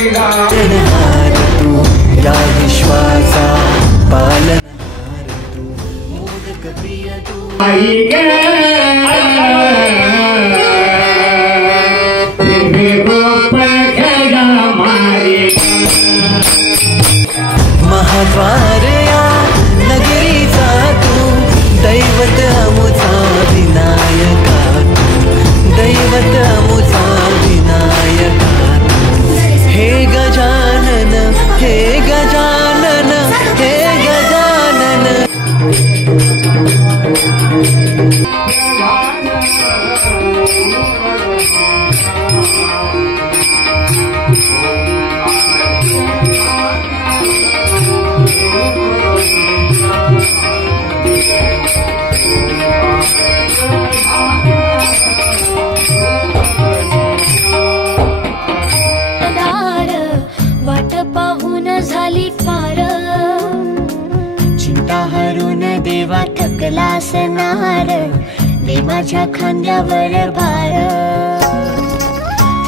पालनहार तू या विश्वाचा पालनहार तू मोदक प्रिय तू महाद्वार या नगरीचा तू दैवत अमुचा विनायका तू दैवत अमुचा विनायका हे गजानन हे गजानन हे गजानन वाट पाहून झाली फार चिंता हरून देवा थकला असणार दे माझ्या खांद्यावर भार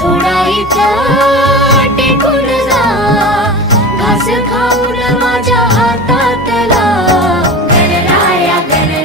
थोडा इथं टेकून जा घास खाऊन माझ्या हातातला गणराया गण